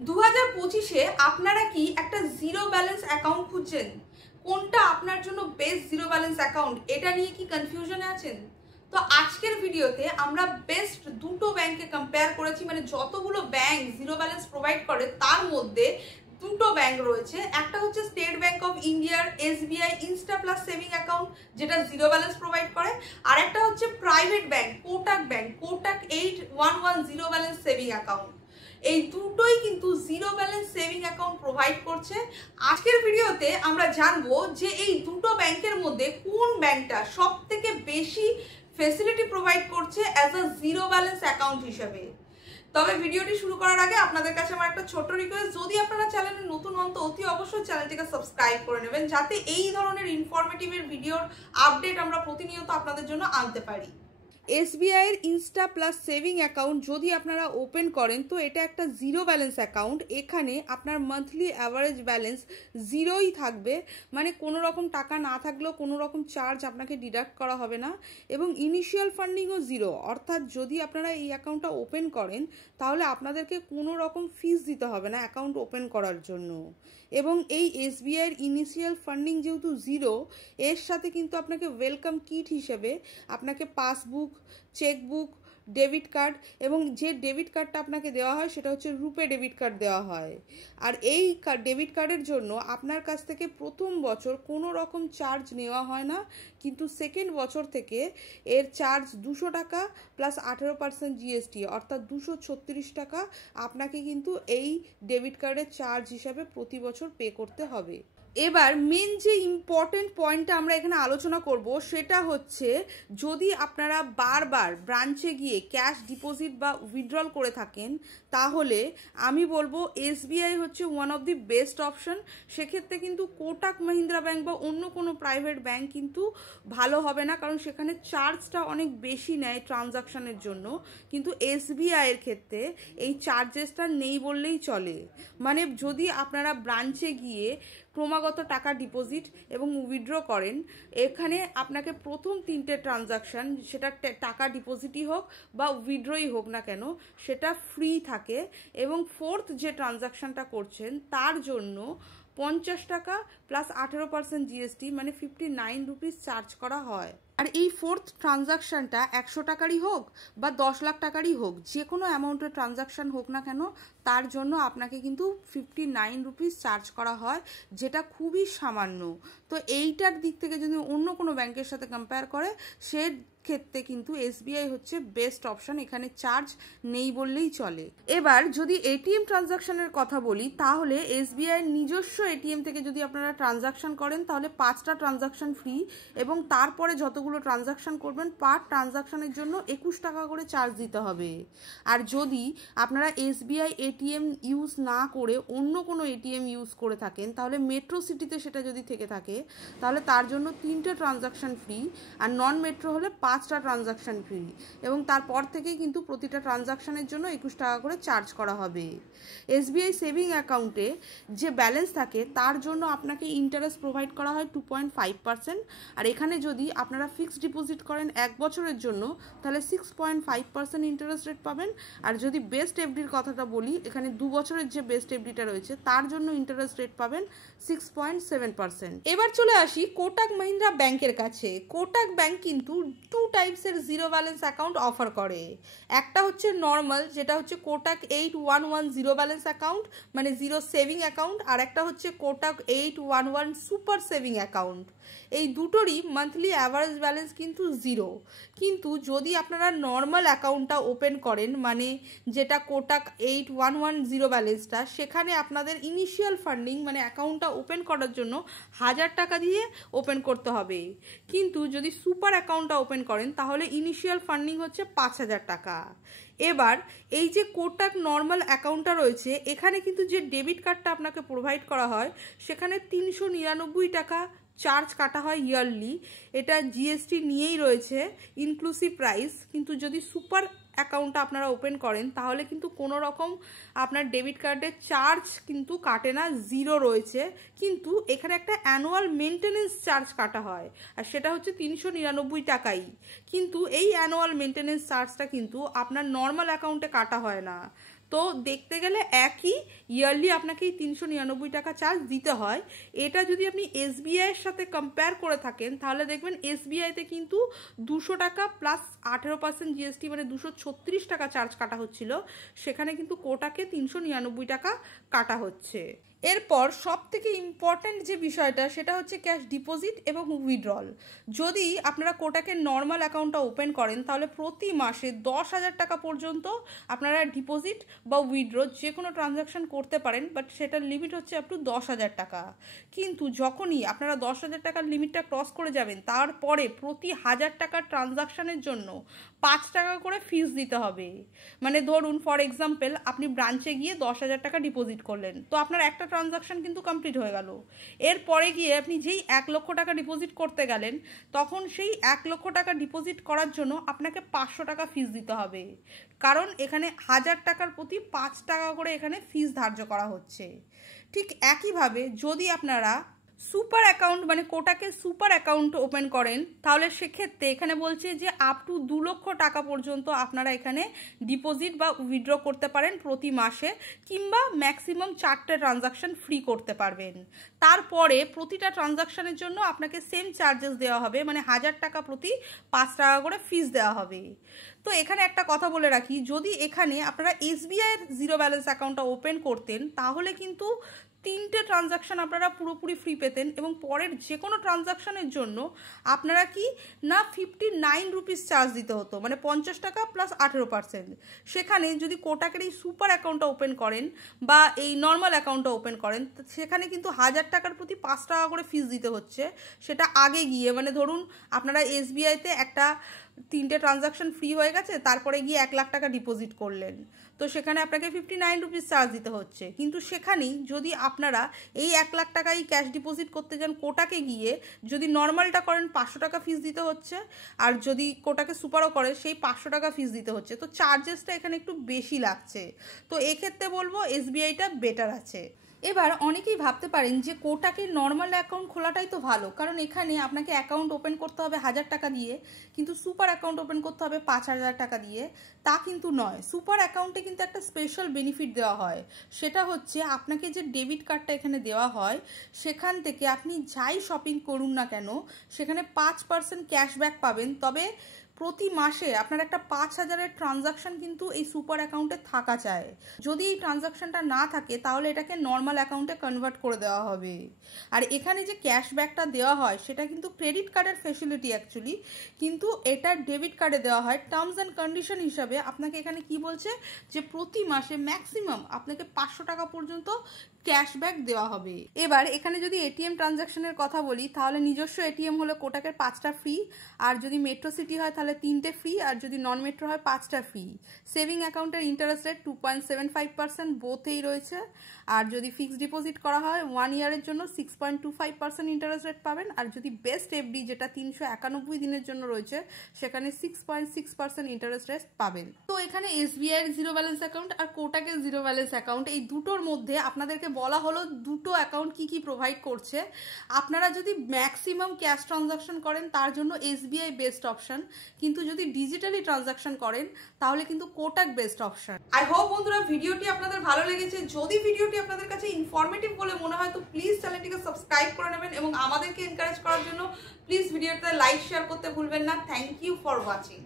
2025-এ আপনারা কি একটা জিরো ব্যালেন্স অ্যাকাউন্ট খুঁজছেন? কোনটা আপনার জন্য বেস্ট জিরো ব্যালেন্স অ্যাকাউন্ট, এটা নিয়ে কি কনফিউশনে আছেন? তো আজকের ভিডিওতে আমরা বেস্ট দুটো ব্যাংকে কম্পেয়ার করেছি, মানে যতগুলো ব্যাংক জিরো ব্যালেন্স প্রোভাইড করে তার মধ্যে দুটো ব্যাংক রয়েছে। একটা হচ্ছে স্টেট ব্যাংক অফ ইন্ডিয়ার SBI Insta plus saving account, যেটা জিরো ব্যালেন্স প্রোভাইড করে, আর একটা হচ্ছে private bank Kotak 8110 zero balance saving account. এই দুটোই কিন্তু zero balance saving account provide করছে। আজকের ভিডিওতে আমরা জানবো যে এই দুটো ব্যাংকের মধ্যে কোন ব্যাংকটা সব থেকে বেশি ফেসিলিটি প্রোভাইড করছে as a zero balance account হিসেবে। তবে ভিডিওটি শুরু করার আগে আপনাদের কাছে আমার একটা ছোট্ট রিকোয়েস্ট, যদি আপনারা চ্যানেলে নতুন হন তো অতি অবশ্যই চ্যানেলটিকে সাবস্ক্রাইব করে নেবেন, যাতে এই ধরনের ইনফরমেটিভের ভিডিওর আপডেট আমরা প্রতিনিয়ত আপনাদের জন্য আনতে পারি। SBI এর ইনস্টা প্লাস সেভিং অ্যাকাউন্ট যদি আপনারা ওপেন করেন তো এটা একটা জিরো ব্যালেন্স অ্যাকাউন্ট। এখানে আপনার মান্থলি অ্যাভারেজ ব্যালেন্স জিরোই থাকবে, মানে কোনো রকম টাকা না থাকলেও কোনো রকম চার্জ আপনাকে ডিডাক্ট করা হবে না, এবং ইনিশিয়াল ফান্ডিংও জিরো। অর্থাৎ যদি আপনারা এই অ্যাকাউন্টটা ওপেন করেন তাহলে আপনাদেরকে কোনো রকম ফিস দিতে হবে না অ্যাকাউন্ট ওপেন করার জন্য। এবং এই SBI এর ইনিশিয়াল ফান্ডিং যেহেতু জিরো, এর সাথে কিন্তু আপনাকে ওয়েলকাম কিট হিসেবে আপনাকে পাসবুক, চেকবুক, ডেবিট কার্ড, এবং যে ডেবিট কার্ডটা আপনাকে দেওয়া হয় সেটা হচ্ছে রুপে ডেবিট কার্ড দেওয়া হয়। আর এই ডেবিট কার্ডের জন্য আপনার কাছ থেকে প্রথম বছর কোনো রকম চার্জ নেওয়া হয় না, কিন্তু সেকেন্ড বছর থেকে এর চার্জ 200 টাকা প্লাস 18% GST, অর্থাৎ 236 টাকা আপনাকে কিন্তু এই ডেবিট কার্ডের চার্জ হিসাবে প্রতি বছর পে করতে হবে। এবার মেন যে ইম্পর্টেন্ট পয়েন্টটা আমরা এখানে আলোচনা করব সেটা হচ্ছে, যদি আপনারা বারবার ব্রাঞ্চে গিয়ে ক্যাশ ডিপোজিট বা উইথড্রল করে থাকেন তাহলে আমি বলবো SBI হচ্ছে one of the best option. সেক্ষেত্রে কিন্তু কোটাক মাহিন্দ্রা ব্যাংক বা অন্য কোনো প্রাইভেট ব্যাংক কিন্তু ভালো হবে না, কারণ সেখানে চার্জটা অনেক বেশি নেয় ট্রানজাকশানের জন্য। কিন্তু SBI এর ক্ষেত্রে এই চার্জেসটা নেই বললেই চলে। মানে যদি আপনারা ব্রাঞ্চে গিয়ে ক্রমাগত টাকা ডিপোজিট এবং উইথড্র করেন, এখানে আপনাকে প্রথম 3টে ট্রানজাকশান, সেটা টাকা ডিপোজিটই হোক বা উইথড্রই হোক না কেন, সেটা ফ্রি থাকে, এবং ফোর্থ যে ট্রানজাকশানটা করছেন তার জন্য 50 টাকা প্লাস 18% GST, মানে 59 রুপিস চার্জ করা হয়। আর এই ফোর্থ ট্রানজাকশানটা 100 টাকারই হোক বা 10 লাখ টাকারই হোক, যে কোনো অ্যামাউন্টের ট্রানজাকশান হোক না কেন, তার জন্য আপনাকে কিন্তু 59 রুপিস চার্জ করা হয়, যেটা খুবই সামান্য। তো এইটার দিক থেকে যদি অন্য কোনো ব্যাংকের সাথে কম্পেয়ার করে সে ক্ষেত্রে কিন্তু SBI হচ্ছে বেস্ট অপশন, এখানে চার্জ নেই বললেই চলে। এবার যদি ATM ট্রানজাকশনের কথা বলি, তাহলে SBI নিজস্ব ATM থেকে যদি আপনারা ট্রানজাকশন করেন তাহলে 5টা ট্রানজাকশন ফ্রি, এবং তারপরে যতগুলো ট্রানজাকশন করবেন পার ট্রানজাকশনের জন্য 21 টাকা করে চার্জ দিতে হবে। আর যদি আপনারা SBI ATM ইউজ না করে অন্য কোনো ATM ইউজ করে থাকেন, তাহলে মেট্রো সিটিতে সেটা যদি থেকে থাকে তাহলে তার জন্য 3টে ট্রানজাকশন ফ্রি, আর নন মেট্রো হলে 5টা ট্রানজাকশন ফ্রি, এবং তারপর থেকেই কিন্তু প্রতিটা ট্রানজাকশনের জন্য 21 টাকা করে চার্জ করা হবে। SBI সেভিং অ্যাকাউন্টে যে ব্যালেন্স থাকে তার জন্য আপনাকে ইন্টারেস্ট প্রোভাইড করা হয় 2.5%, আর এখানে যদি আপনারা ফিক্সড ডিপোজিট করেন 1 বছরের জন্য তাহলে 6.5% ইন্টারেস্ট রেট পাবেন। আর যদি বেস্ট এফডির কথাটা বলি, এখানে 2 বছরের যে বেস্ট এফডিটা রয়েছে তার জন্য ইন্টারেস্ট রেট পাবেন 6.7%। এবার চলে আসি কোটাক মাহিন্দ্রা ব্যাংকের কাছে। কোটাক ব্যাংক কিন্তু 2 টাইপসের জিরো ব্যালেন্স অ্যাকাউন্ট অফার করে। একটা হচ্ছে নর্মাল, যেটা হচ্ছে কোটাক 811 জিরো ব্যালেন্স অ্যাকাউন্ট, মানে জিরো সেভিং অ্যাকাউন্ট, আর একটা হচ্ছে কোটাক 811 সুপার সেভিং অ্যাকাউন্ট। এই দুটোরই মান্থলি অ্যাভারেজ ব্যালেন্স কিন্তু জিরো। কিন্তু যদি আপনারা নর্মাল অ্যাকাউন্টটা ওপেন করেন, মানে যেটা কোটাক 811 জিরো ব্যালেন্সটা, সেখানে আপনাদের ইনিশিয়াল ফান্ডিং মানে অ্যাকাউন্টটা ওপেন করার জন্য 1000 টাকা দিয়ে ওপেন করতে হবে। কিন্তু যদি সুপার অ্যাকাউন্টটা ওপেন করেন তাহলে ইনিশিয়াল ফান্ডিং হচ্ছে 5000 টাকা। এবার এই যে কোটাক নর্মাল অ্যাকাউন্টটা রয়েছে, এখানে কিন্তু যে ডেবিট কার্ডটা আপনাকে প্রোভাইড করা হয় সেখানে 399 টাকা চার্জ কাটা হয় ইয়ারলি। এটা GST নিয়েই রয়েছে, ইনক্লুসিভ প্রাইস। কিন্তু যদি সুপার অ্যাকাউন্টটা আপনারা ওপেন করেন তাহলে কিন্তু কোনো রকম আপনার ডেবিট কার্ডের চার্জ কিন্তু কাটে না, জিরো রয়েছে। কিন্তু এখানে একটা অ্যানুয়াল মেনটেনেন্স চার্জ কাটা হয়, আর সেটা হচ্ছে 399 টাকাই। কিন্তু এই অ্যানুয়াল মেনটেনেন্স চার্জটা কিন্তু আপনার নর্মাল অ্যাকাউন্টে কাটা হয় না। তো দেখতে গেলে একই, ইয়ারলি আপনাকে এই 399 টাকা চার্জ দিতে হয়। এটা যদি আপনি এসবিআইয়ের সাথে কম্পেয়ার করে থাকেন তাহলে দেখবেন এসবিআইতে কিন্তু 200 টাকা প্লাস 18% জিএসটি মানে 236 টাকা চার্জ কাটা হচ্ছিল, সেখানে কিন্তু কোটাকে 399 টাকা কাটা হচ্ছে। এরপর সব থেকে ইম্পর্ট্যান্ট যে বিষয়টা সেটা হচ্ছে ক্যাশ ডিপোজিট এবং উইথড্রল। যদি আপনারা কোটাকে নর্মাল অ্যাকাউন্টটা ওপেন করেন তাহলে প্রতি মাসে 10,000 টাকা পর্যন্ত আপনারা ডিপোজিট বা উইথড্র যে কোনো ট্রানজাকশন করতে পারেন, বাট সেটার লিমিট হচ্ছে আপ টু 10,000 টাকা। কিন্তু যখনই আপনারা 10,000 টাকার লিমিটটা ক্রস করে যাবেন তারপরে প্রতি 1000 টাকার ট্রানজাকশানের জন্য 5 টাকা করে ফিস দিতে হবে। মানে ধরুন ফর এক্সাম্পল আপনি ব্রাঞ্চে গিয়ে 10,000 টাকা ডিপোজিট করলেন, তো আপনার একটা ট্রানজাকশন কিন্তু কমপ্লিট হয়ে গেল। এরপরে গিয়ে আপনি যেই 1 লক্ষ টাকা ডিপোজিট করতে গেলেন তখন সেই 1 লক্ষ টাকা ডিপোজিট করার জন্য আপনাকে 500 টাকা ফিস দিতে হবে, কারণ এখানে 1000 টাকার প্রতি 5 টাকা করে এখানে ফিস ধার্য করা হচ্ছে। ঠিক একইভাবে যদি আপনারা সুপার অ্যাকাউন্ট মানে কোটাকে সুপার অ্যাকাউন্ট ওপেন করেন তাহলে সেক্ষেত্রে এখানে বলছে যে আপ টু 2 লক্ষ টাকা পর্যন্ত আপনারা এখানে ডিপোজিট বা উইথড্র করতে পারেন প্রতি মাসে, কিংবা ম্যাক্সিমাম 4টে ট্রানজাকশন ফ্রি করতে পারবেন। তারপরে প্রতিটা ট্রানজাকশনের জন্য আপনাকে সেম চার্জেস দেওয়া হবে, মানে 1000 টাকা প্রতি 5 টাকা করে ফিস দেওয়া হবে। তো এখানে একটা কথা বলে রাখি, যদি এখানে আপনারা এসবিআইয়ের জিরো ব্যালেন্স অ্যাকাউন্টটা ওপেন করতেন তাহলে কিন্তু 3টে ট্রানজাকশন আপনারা পুরোপুরি ফ্রি পেতেন এবং পরের যে কোনো ট্রানজাকশনের জন্য আপনারা কি না 59 রুপিস চার্জ দিতে হতো, মানে 50 টাকা প্লাস 18%। সেখানে যদি কোটাকের এই সুপার অ্যাকাউন্টটা ওপেন করেন বা এই নর্মাল অ্যাকাউন্টটা ওপেন করেন সেখানে কিন্তু 1000 টাকার প্রতি 5 টাকা করে ফিস দিতে হচ্ছে। সেটা আগে গিয়ে মানে ধরুন আপনারা এসবিআইতে একটা 3টে ট্রানজাকশন ফ্রি হয়ে গেছে, তারপরে গিয়ে 1 লাখ টাকা ডিপোজিট করলেন, তো সেখানে আপনাকে 59 রুপিস চার্জ দিতে হচ্ছে। কিন্তু সেখানেই যদি আপনারা এই 1 লাখ টাকাই ক্যাশ ডিপোজিট করতে যান কোটাকে গিয়ে, যদি নর্মালটা করেন 500 টাকা ফিস দিতে হচ্ছে, আর যদি কোটাকে সুপারও করে সেই 500 টাকা ফিস দিতে হচ্ছে। তো চার্জেসটা এখানে একটু বেশি লাগছে, তো এক্ষেত্রে বলবো এসবিআইটা বেটার আছে। এবার অনেকেই ভাবতে পারেন যে কোটাকে নর্মাল অ্যাকাউন্ট খোলাটাই তো ভালো, কারণ এখানে আপনাকে অ্যাকাউন্ট ওপেন করতে হবে 1000 টাকা দিয়ে, কিন্তু সুপার অ্যাকাউন্ট ওপেন করতে হবে 5000 টাকা দিয়ে। তা কিন্তু নয়, সুপার অ্যাকাউন্টে কিন্তু একটা স্পেশাল বেনিফিট দেওয়া হয়, সেটা হচ্ছে আপনাকে যে ডেবিট কার্ডটা এখানে দেওয়া হয় সেখান থেকে আপনি যাই শপিং করুন না কেন সেখানে 5% ক্যাশব্যাক পাবেন। তবে প্রতি মাসে আপনার একটা 5000-এর ট্রানজাকশন কিন্তু এই সুপার অ্যাকাউন্টে থাকা চায়। যদি এই ট্রানজাকশনটা না থাকে তাহলে এটাকে নর্মাল অ্যাকাউন্টে কনভার্ট করে দেওয়া হবে। আর এখানে যে ক্যাশব্যাকটা দেওয়া হয় সেটা কিন্তু ক্রেডিট কার্ডের ফেসিলিটি অ্যাকচুয়ালি, কিন্তু এটা ডেবিট কার্ডে দেওয়া হয়। টার্মস অ্যান্ড কন্ডিশন হিসাবে আপনাকে এখানে কি বলছে যে প্রতি মাসে ম্যাক্সিমাম আপনাকে 500 টাকা পর্যন্ত ক্যাশব্যাক দেওয়া হবে। এবার এখানে যদি এটিএম ট্রানজাকশনের কথা বলি তাহলে নিজস্ব এটিএম হলে কোটাকের 5টা ফ্রি, আর যদি মেট্রো সিটি হয় তাহলে 3টে ফ্রি, আর যদি নন মেট্রো হয় 5টা ফ্রি। সেভিং অ্যাকাউন্টের ইন্টারেস্ট রেট 2.75% বোথেই রয়েছে, আর যদি ফিক্সড ডিপোজিট করা হয় 1 ইয়ারের জন্য 6.25% ইন্টারেস্ট রেট পাবেন, আর যদি বেস্ট এফডি যেটা 391 দিনের জন্য রয়েছে সেখানে 6.6% ইন্টারেস্ট রেট পাবেন। তো এখানে এসবিআইয়ের জিরো ব্যালেন্স অ্যাকাউন্ট আর কোটাকের জিরো ব্যালেন্স অ্যাকাউন্ট এই দুটোর মধ্যে আপনাদেরকে বলা হলো দুটো অ্যাকাউন্ট কি কি প্রোভাইড করছে। আপনারা যদি ম্যাক্সিমাম ক্যাশ ট্রানজাকশন করেন তার জন্য এসবিআই বেস্ট অপশন, কিন্তু যদি ডিজিটালি ট্রানজাকশন করেন তাহলে কিন্তু Kotak best option. I hope বন্ধুরা ভিডিওটি আপনাদের ভালো লেগেছে। যদি ভিডিওটি আপনাদের কাছে ইনফরমেটিভ বলে মনে হয় তো প্লিজ চ্যানেলটিকে সাবস্ক্রাইব করে নেবেন এবং আমাদেরকে এনকারেজ করার জন্য প্লিজ ভিডিওটা লাইক শেয়ার করতে ভুলবেন না। Thank you for watching.